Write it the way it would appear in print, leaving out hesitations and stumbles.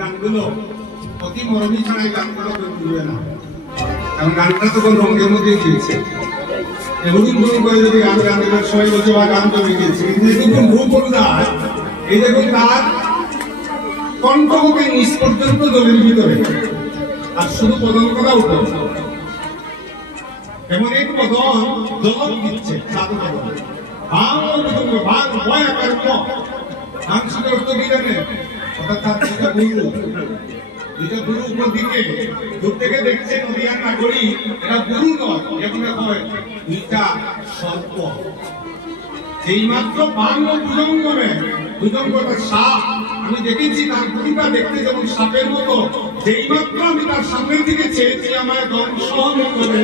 গানগুলো অতি মরমী ছাড়া এই গানগুলো কেউ তুলবে না, কারণ গানটা তো কোন রঙের মধ্যেই দিয়েছে। হুড়ুম হুড়ুম করে যদি গান গান দেবেন সবাই বলছে বা গান জমে গিয়েছে, কিন্তু দেখুন ভূপরদার এই দেখুন তার কণ্ঠকে নিচ পর্যন্ত জমির ভিতরে, আর শুধু পদন করা উঠে এমন এক পদন জল দিচ্ছে সাধু ভাগ ভয় কর্ম সাংস্কৃতিক অর্থ কি জানেন? অর্থাৎ গুরু উপর দিকে দূর থেকে দেখছে নদিয়ার নাগরিক, এরা গুরু নয়, এমন হয় দুইটা সর্প। যেই মাত্র বাংল ভুজঙ্গটা সাপ, আমি দেখেছি তার গুলিটা দেখতে যেমন সাপের মতো, যেই মাত্র আমি তার সামনের দিকে চেয়েছি আমায় দংশন করে